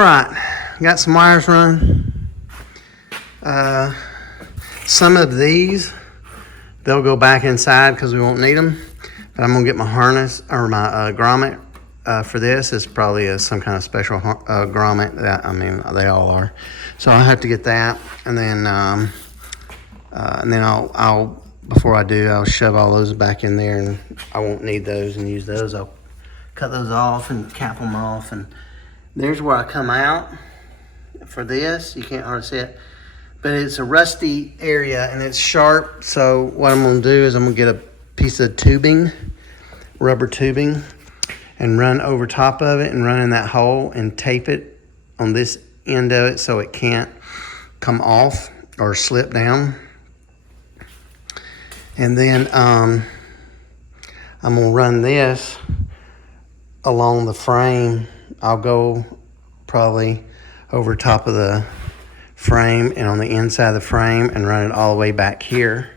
right, got some wires run. Some of these, they'll go back inside because we won't need them. But I'm gonna get my harness or my grommet for this. It's probably some kind of special grommet. They all are. So I'll have to get that, and then I'll before I do, I'll shove all those back in there, and I won't need those and use those. I'll cut those off and cap them off, and there's where I come out for this. You can't hardly see it, but it's a rusty area and it's sharp. So what I'm gonna do is I'm gonna get a piece of tubing, rubber tubing, and run over top of it and run in that hole and tape it on this end of it so it can't come off or slip down. And then I'm gonna run this along the frame. I'll go probably over top of the frame and on the inside of the frame and run it all the way back here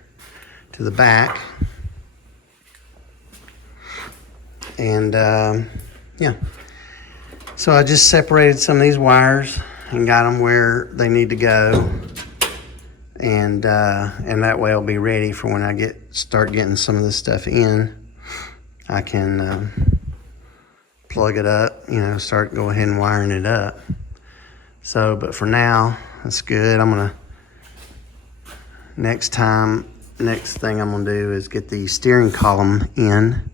to the back. And yeah, so I just separated some of these wires and got them where they need to go, and that way I'll be ready for when I start getting some of this stuff in. I can plug it up, go ahead and wiring it up. So, but for now, that's good. Next thing I'm gonna do is get the steering column in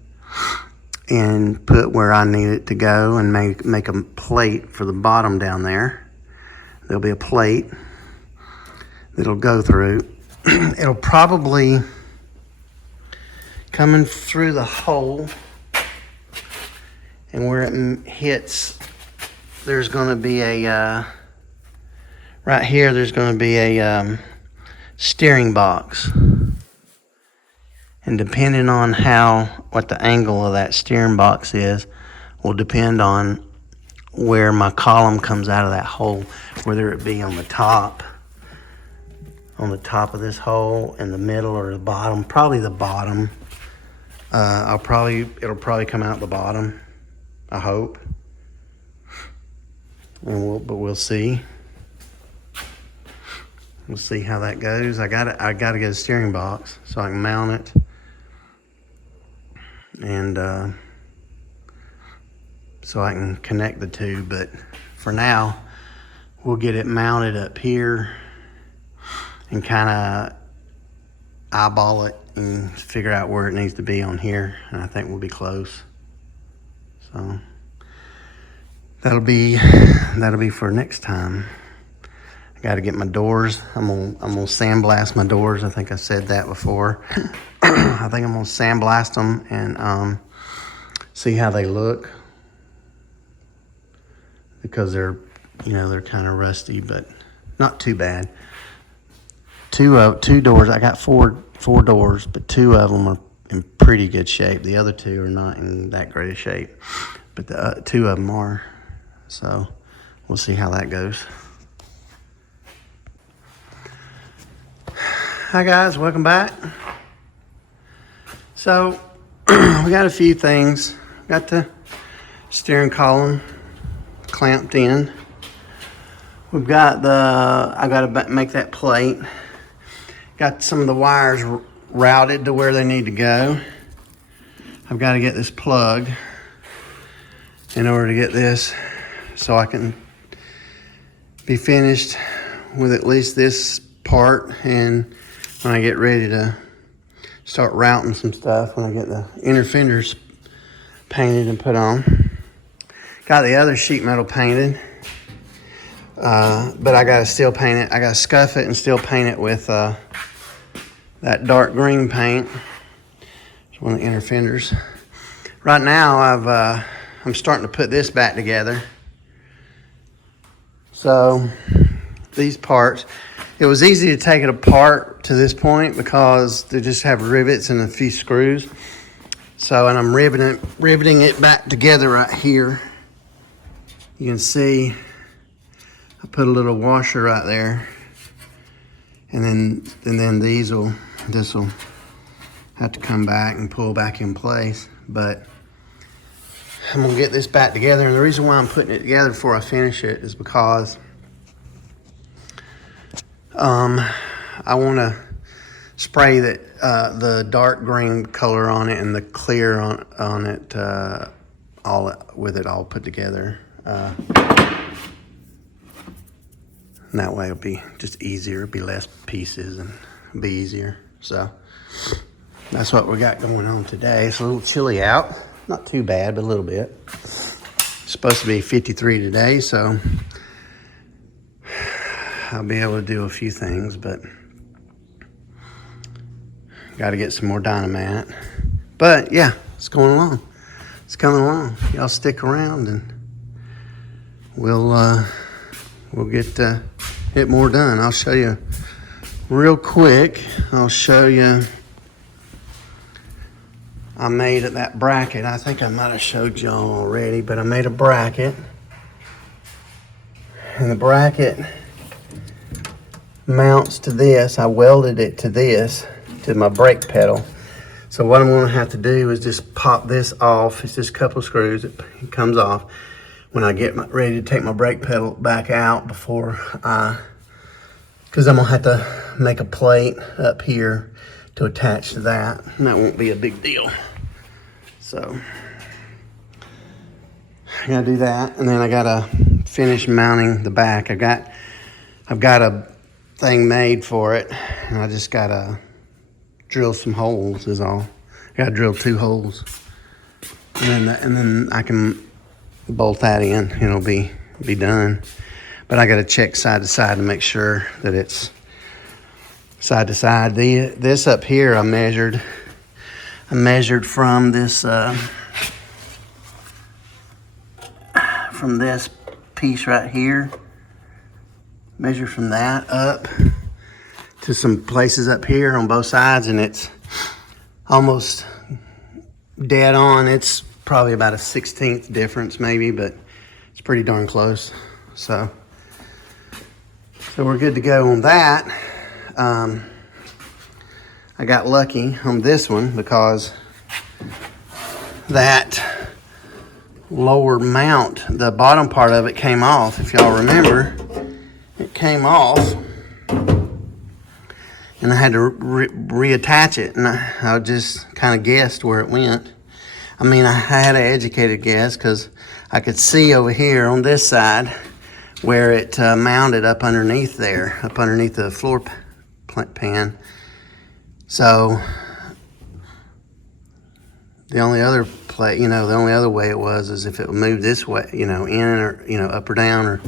and put where I need it to go, and make a plate for the bottom down there. There'll be a plate that'll go through. It'll probably coming through the hole, and where it hits, there's going to be right here, there's going to be a steering box. And depending on what the angle of that steering box is, will depend on where my column comes out of that hole, whether it be on the top of this hole, in the middle, or the bottom. Probably the bottom. It'll probably come out the bottom, I hope. But we'll see. We'll see how that goes. I gotta get a steering box so I can mount it. And so I can connect the two. But for now, we'll get it mounted up here and kind of eyeball it and figure out where it needs to be on here. And I think we'll be close. So that'll be for next time. I got to get my doors. I'm gonna sandblast my doors. I think I said that before. I think I'm gonna sandblast them and see how they look, because they're kind of rusty, but not too bad. Two doors. I got four doors, but two of them are in pretty good shape. The other two are not in that great a shape, but the two of them are. So we'll see how that goes. Hi guys, welcome back. So we got a few things. Got the steering column clamped in. We've got I gotta make that plate. Got some of the wires routed to where they need to go. I've got to get this plug in order to get this, so I can be finished with at least this part, and when I get ready to start routing some stuff, when I get the inner fenders painted and put on. Got the other sheet metal painted, but I gotta still paint it. I gotta scuff it and still paint it with that dark green paint. It's one of the inner fenders. Right now, I'm starting to put this back together. So these parts, it was easy to take it apart to this point because they just have rivets and a few screws. So, and I'm riveting it back together right here. You can see I put a little washer right there, and then this will have to come back and pull back in place. But I'm gonna get this back together, and the reason why I'm putting it together before I finish it is because I want to spray the dark green color on it and the clear on it, all with it all put together. And that way it'll be just easier, it'll be less pieces and it'll be easier. So that's what we got going on today. It's a little chilly out, not too bad, but a little bit. It's supposed to be 53 today, so I'll be able to do a few things, but got to get some more dynamite. But yeah, it's going along. It's coming along. Y'all stick around and we'll get it more done. I'll show you real quick. I'll show you. I made that bracket. I think I might have showed y'all already, but I made a bracket. And the bracket mounts to this. I welded it to this, to my brake pedal. So what I'm going to have to do is just pop this off. It's just a couple of screws. It comes off when I get ready to take my brake pedal back out because I'm going to have to make a plate up here to attach to that, and that won't be a big deal. So I gotta do that, and then I gotta finish mounting the back. I've got a thing made for it, and I just gotta drill some holes is all. I gotta drill 2 holes, and then I can bolt that in and it'll be done. But I gotta check side to side to make sure that it's side to side. This up here I measured from this piece right here. Measure from that up to some places up here on both sides, and it's almost dead on. It's probably about a 1/16 difference maybe, but it's pretty darn close. So we're good to go on that. I got lucky on this one because that lower mount, the bottom part of it came off. If y'all remember, it came off, and I had to reattach it, and I just kind of guessed where it went. I mean, I had an educated guess because I could see over here on this side where it mounted up underneath there, up underneath the floor pan. So the only other the only other way it was is if it moved this way, in or up or down,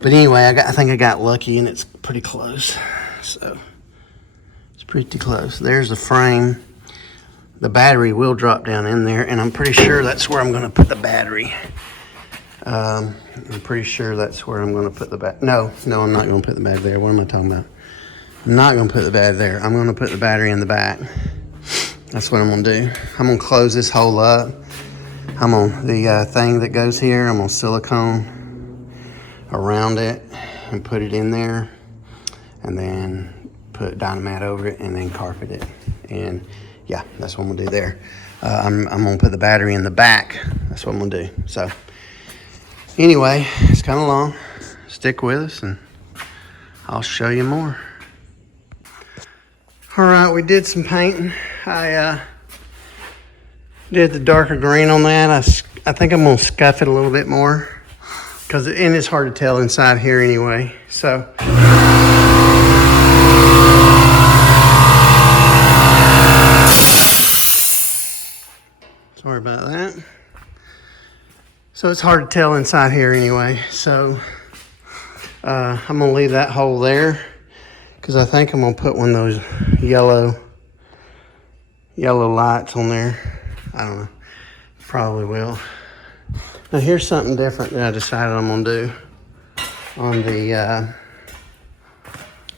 but anyway, I think I got lucky, and it's pretty close. So it's pretty close. There's the frame. The battery will drop down in there, and I'm pretty sure that's where I'm going to put the battery. I'm pretty sure that's where I'm going to put the battery. No, I'm not going to put the battery there. What am I talking about? I'm not going to put the battery there. I'm going to put the battery in the back. That's what I'm going to do. I'm going to close this hole up. I'm on the thing that goes here. I'm going to silicone around it and put it in there, and then put dynamite over it, and then carpet it. And yeah, that's what I'm going to do there. I'm going to put the battery in the back. That's what I'm going to do. So anyway, it's coming along. Stick with us, and I'll show you more. All right, we did some painting. I did the darker green on that. I think I'm gonna scuff it a little bit more and it's hard to tell inside here anyway. So sorry about that. So it's hard to tell inside here anyway. So I'm gonna leave that hole there, because I think I'm gonna put one of those yellow lights on there. I don't know, probably will. Now here's something different that I decided I'm gonna do on the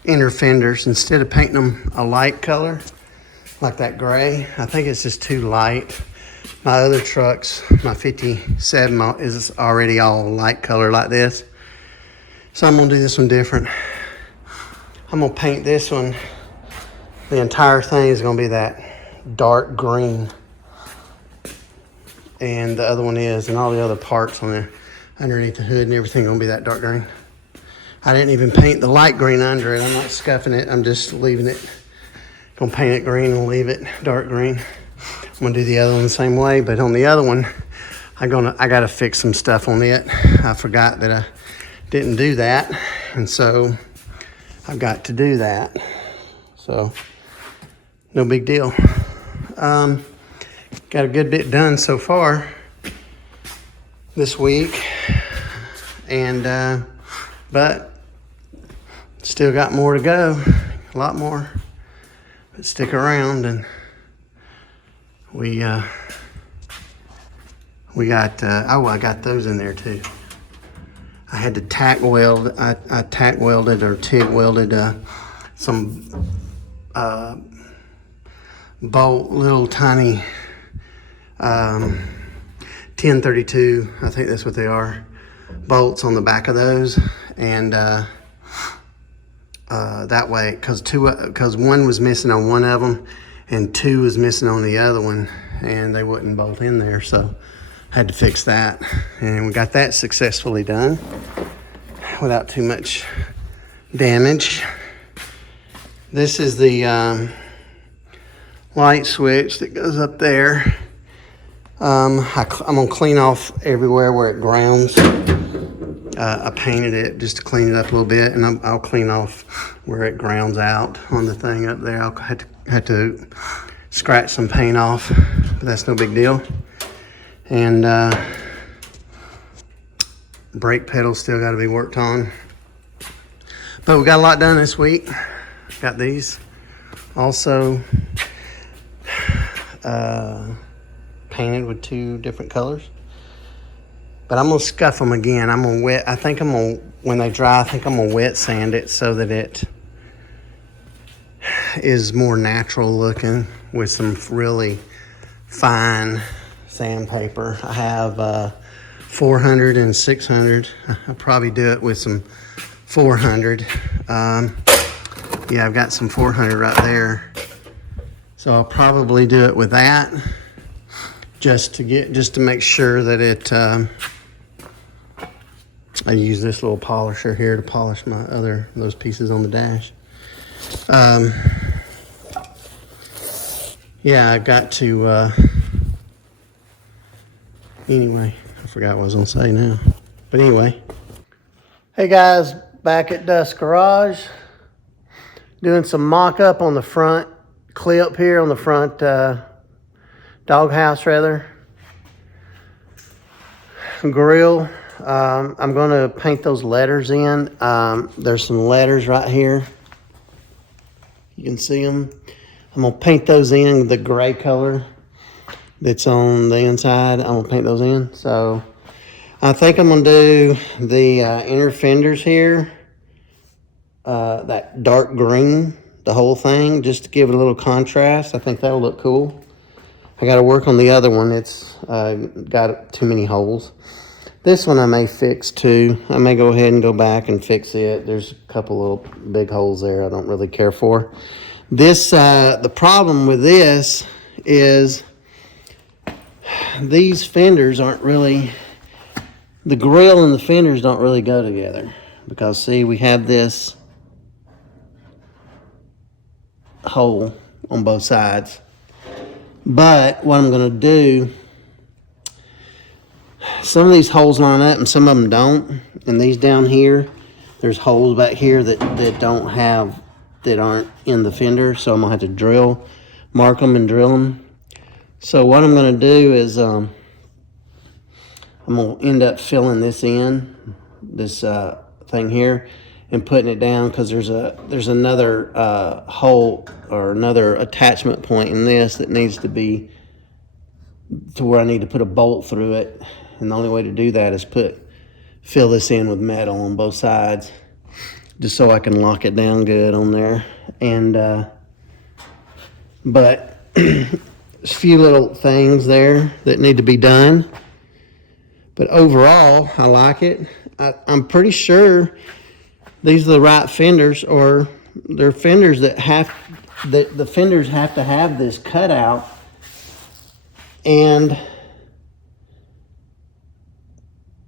inner fenders. Instead of painting them a light color like that gray, I think it's just too light. My other trucks, my 57 is already all light color like this. So I'm gonna do this one different. I'm gonna paint this one. The entire thing is gonna be that dark green. and the other one is, and all the other parts on the underneath the hood and everything gonna be that dark green. I didn't even paint the light green under it. I'm not scuffing it. I'm just leaving it. Gonna paint it green and leave it dark green. I'm gonna do the other one the same way, but on the other one, I gotta fix some stuff on it. I forgot that I didn't do that, and so I've got to do that. So no big deal. Got a good bit done so far this week, and but still got more to go, a lot more. But stick around, and we got I got those in there too. I had to tack weld. I tack welded or TIG welded some bolt, little tiny 1032. I think that's what they are. Bolts on the back of those, and that way, because one was missing on one of them, and two was missing on the other one, and they wouldn't bolt in there, so I had to fix that, and we got that successfully done without too much damage. This is the light switch that goes up there. I'm gonna clean off everywhere where it grounds. I painted it just to clean it up a little bit, and I'll clean off where it grounds out on the thing up there. I'll have to scratch some paint off, but that's no big deal. And brake pedal still got to be worked on. But we got a lot done this week. Got these also painted with 2 different colors. But I'm gonna scuff them again. I'm gonna wet. I think I'm gonna, when they dry, I think I'm gonna wet sand it so that it is more natural looking with some really fine sandpaper. I have 400 and 600. I'll probably do it with some 400. Yeah, I've got some 400 right there. So I'll probably do it with that, just to make sure that it. I use this little polisher here to polish those pieces on the dash. Yeah, I got to, anyway, I forgot what I was gonna say now. But anyway. Hey guys, back at Dufs Garage. Doing some mock-up on the front clip here, on the front doghouse rather. Grill. I'm going to paint those letters in. There's some letters right here. You can see them. I'm going to paint those in the gray color that's on the inside. I'm going to paint those in. So I think I'm going to do the inner fenders here, that dark green, the whole thing, just to give it a little contrast. I think that'll look cool. I got to work on the other one. It's got too many holes. This one I may fix too. I may go ahead and go back and fix it. There's a couple little big holes there I don't really care for. This, the problem with this is these fenders aren't really, the grill and the fenders don't really go together. Because see, we have this hole on both sides. But what I'm gonna do, some of these holes line up and some of them don't. And these down here, there's holes back here that aren't in the fender. So I'm gonna have to mark them and drill them. So what I'm gonna do is I'm gonna end up filling this in, this thing here, and putting it down, because there's another hole or another attachment point in this that needs to be to where I need to put a bolt through it. And the only way to do that is fill this in with metal on both sides, just so I can lock it down good on there. And but there's a few little things there that need to be done, but overall I like it. I'm pretty sure these are the right fenders, or they're fenders that the fenders have to have this cutout, and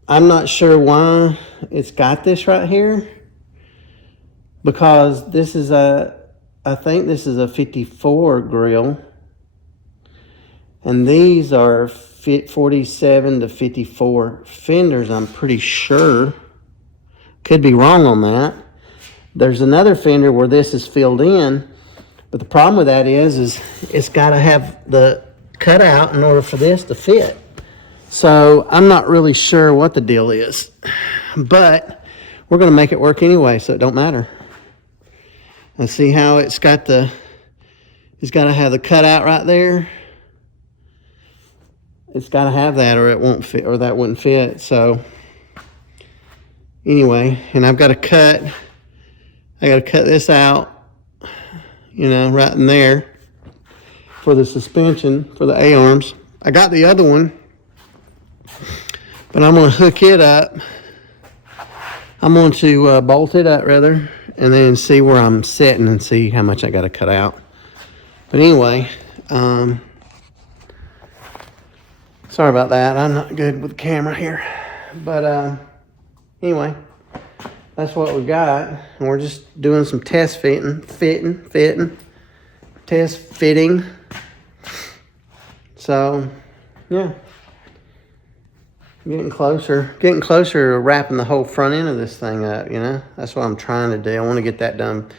I'm not sure why it's got this right here, because this is I think this is a 54 grill, and these are 47 to 54 fenders, I'm pretty sure. Could be wrong on that. There's another fender where this is filled in, but the problem with that is it's got to have the cutout in order for this to fit. So I'm not really sure what the deal is, but we're going to make it work anyway, so it don't matter. And see how it's got to have the cutout right there. It's got to have that, or it won't fit, or that wouldn't fit. So anyway, and I got to cut this out, you know, right in there for the suspension for the A-arms. I got the other one, but I'm going to hook it up. I'm going to bolt it up rather, and then see where I'm sitting and see how much I got to cut out. But anyway, sorry about that. I'm not good with the camera here. But anyway, that's what we got. And we're just doing some test fitting. Test fitting. So, yeah. Getting closer to wrapping the whole front end of this thing up, you know. That's what I'm trying to do. I want to get that done.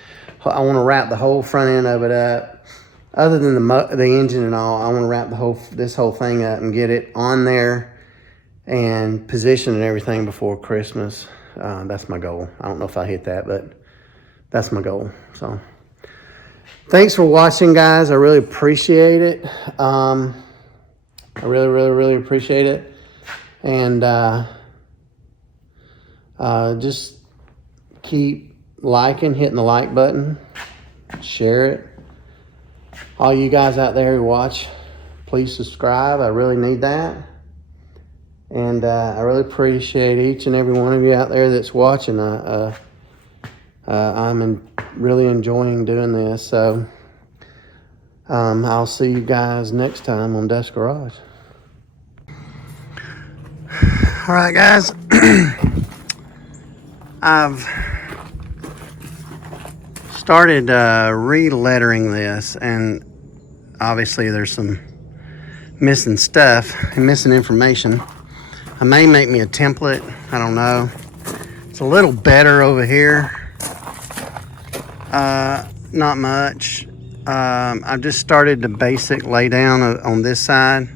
I want to wrap the whole front end of it up. Other than the engine and all, I want to wrap this whole thing up and get it on there and position and everything before Christmas. That's my goal. I don't know if I hit that, but that's my goal. So, thanks for watching, guys. I really appreciate it. I really appreciate it. And just keep liking, hitting the like button, share it. All you guys out there who watch, please subscribe. I really need that. And I really appreciate each and every one of you out there that's watching. I'm really enjoying doing this. So I'll see you guys next time on Dufs Garage. All right, guys. I've started re-lettering this, and obviously there's some missing stuff and missing information. I may make me a template. I don't know. It's a little better over here. Not much. I've just started the basic lay down on this side.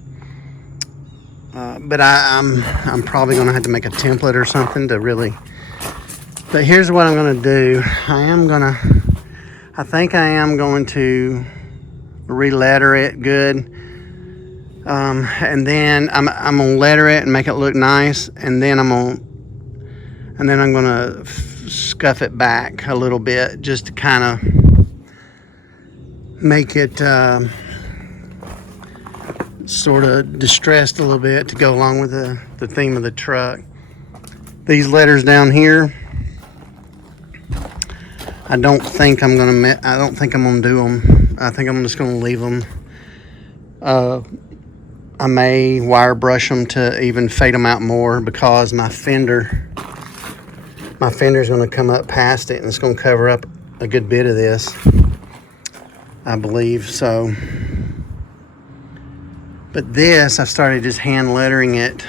But I'm probably going to have to make a template or something to really... But here's what I'm going to do. I think I am going to re-letter it good. And then I'm going to letter it and make it look nice. And then I'm going to scuff it back a little bit just to kind of make it... sort of distressed a little bit to go along with the theme of the truck. These letters down here, I don't think I'm gonna do them. I think I'm just gonna leave them. I may wire brush them to even fade them out more, because my fender's gonna come up past it and it's gonna cover up a good bit of this, I believe. So, but this, I started just hand lettering it,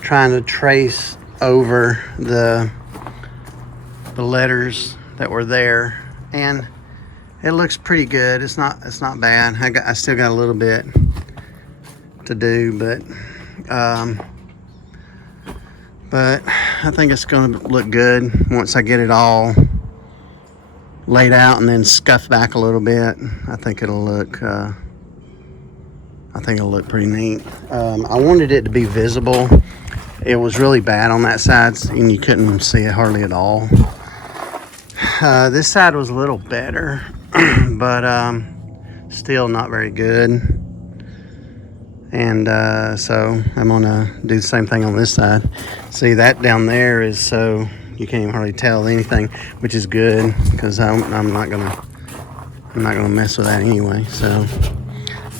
trying to trace over the letters that were there, and it looks pretty good. It's not bad. I still got a little bit to do, but I think it's going to look good once I get it all laid out and then scuffed back a little bit. I think it'll look pretty neat. I wanted it to be visible. It was really bad on that side, and you couldn't see it hardly at all. This side was a little better, but still not very good. And so I'm gonna do the same thing on this side. See, that down there is so you can't even hardly tell anything, which is good, because I'm not gonna mess with that anyway. So,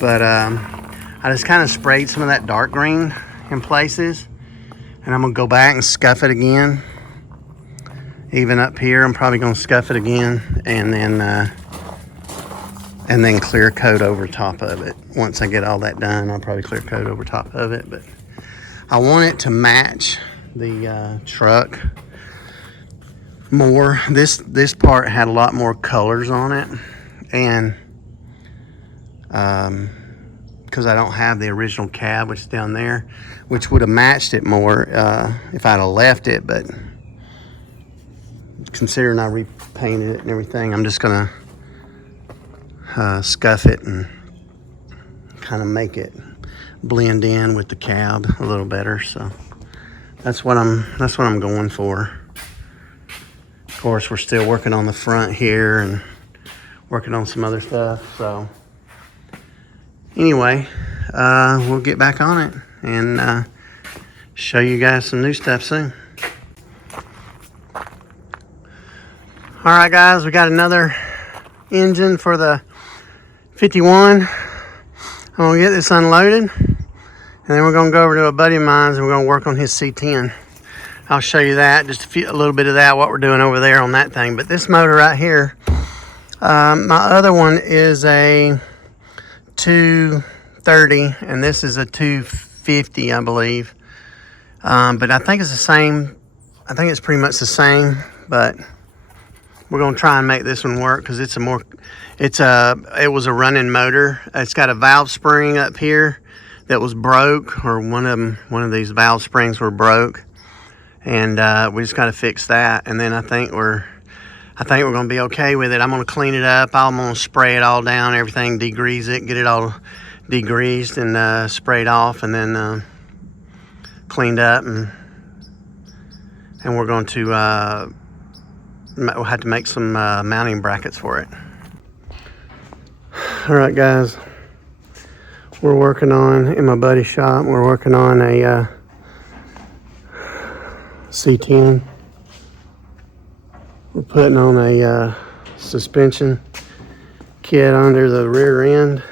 but I just kind of sprayed some of that dark green in places, And I'm gonna go back and scuff it again. Even up here, I'm probably gonna scuff it again, and then clear coat over top of it. Once I get all that done, I'll probably clear coat over top of it. But I want it to match the truck more. This part had a lot more colors on it, and because I don't have the original cab, which is down there, which would have matched it more if I'd have left it. But considering I repainted it and everything, I'm just gonna scuff it and kind of make it blend in with the cab a little better. So that's what I'm going for. Of course, we're still working on the front here and working on some other stuff. So anyway, we'll get back on it and show you guys some new stuff soon. All right, guys, we got another engine for the 51. I'm gonna get this unloaded, and then we're gonna go over to a buddy of mine's and we're gonna work on his C10. I'll show you that, just a little bit of that, what we're doing over there on that thing. But this motor right here, my other one is a 230, and this is a 250, I believe. But I think it's the same. I think it's pretty much the same, but we're gonna try and make this one work because it was a running motor. It's got a valve spring up here that was broke, or one of these valve springs were broke, and we just got to fix that. And then I think we're gonna be okay with it. I'm gonna clean it up. I'm gonna spray it all down, everything, degrease it, get it all degreased and sprayed off, and then cleaned up, and we're going to we'll have to make some mounting brackets for it. All right, guys, we're working on, in my buddy's shop, we're working on a C10. We're putting on a suspension kit under the rear end,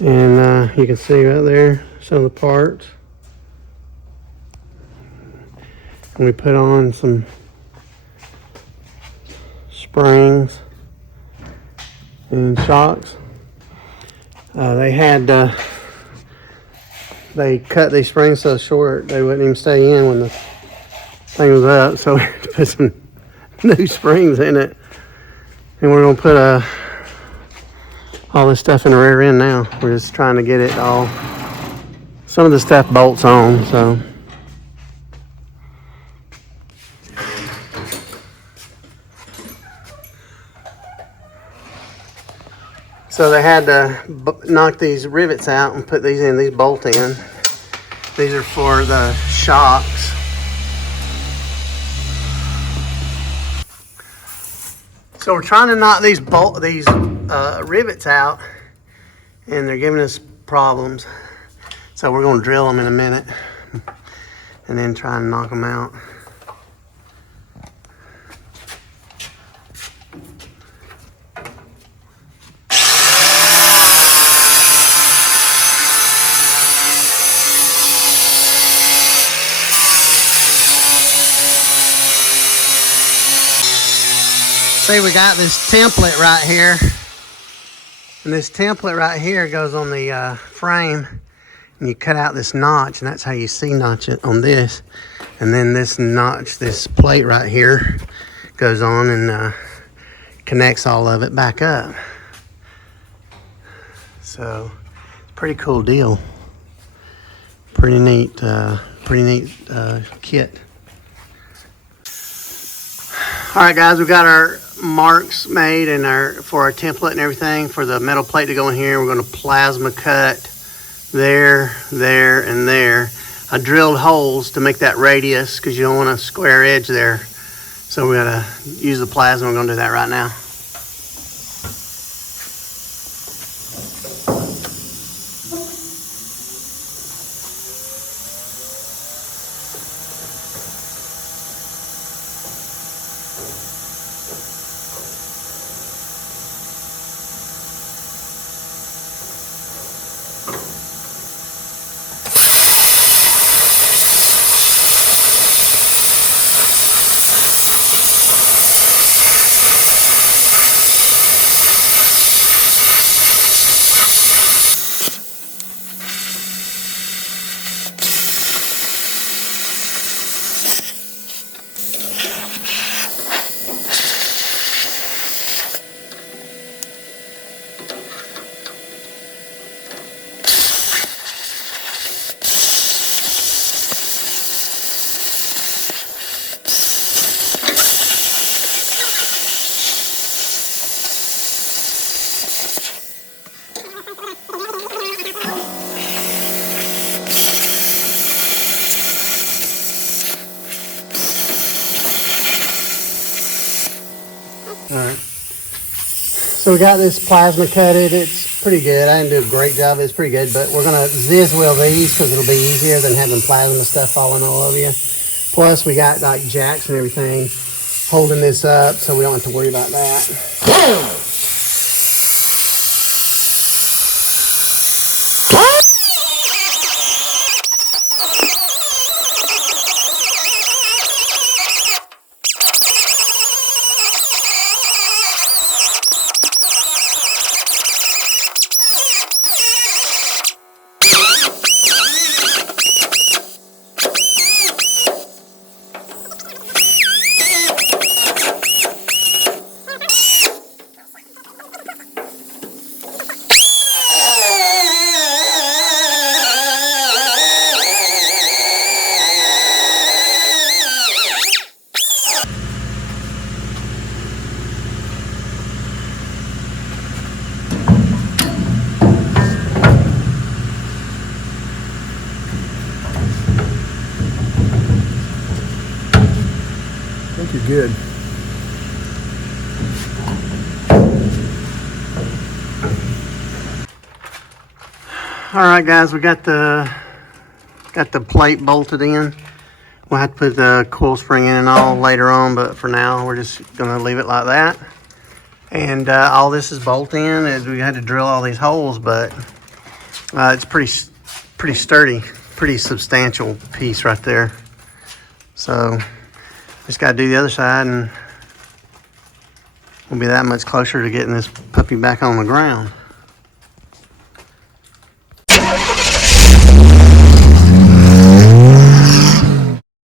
and you can see right there some of the parts. And we put on some springs and shocks. They cut these springs so short they wouldn't even stay in when the thing was up, so we had to put some new springs in it. And we're gonna put all this stuff in the rear end now. We're just trying to get it all. Some of the stuff bolts on, so. So they had to knock these rivets out and put these in, these bolt in. These are for the shocks. So we're trying to knock these rivets out, and they're giving us problems. So we're going to drill them in a minute and then try and knock them out. See, we got this template right here, and this template right here goes on the frame, and you cut out this notch, and that's how you C-notch it on this. And then this notch, this plate right here, goes on and connects all of it back up. So, pretty cool deal. Pretty neat kit. All right, guys, we've got our marks made and for our template and everything for the metal plate to go in here. We're going to plasma cut there, and there. I drilled holes to make that radius because you don't want a square edge there. So we're going to use the plasma. We're going to do that right now. So we got this plasma cutted. It's pretty good. I didn't do a great job. It's pretty good, but we're gonna zizz wheel these because it'll be easier than having plasma stuff falling all over you. Plus we got like jacks and everything holding this up, so we don't have to worry about that. I think you're good. All right, guys, we got the plate bolted in. We'll have to put the coil spring in and all later on, but for now we're just gonna leave it like that. And all this is bolt in. We had to drill all these holes, but it's pretty sturdy, pretty substantial piece right there. So just got to do the other side, and we'll be that much closer to getting this puppy back on the ground.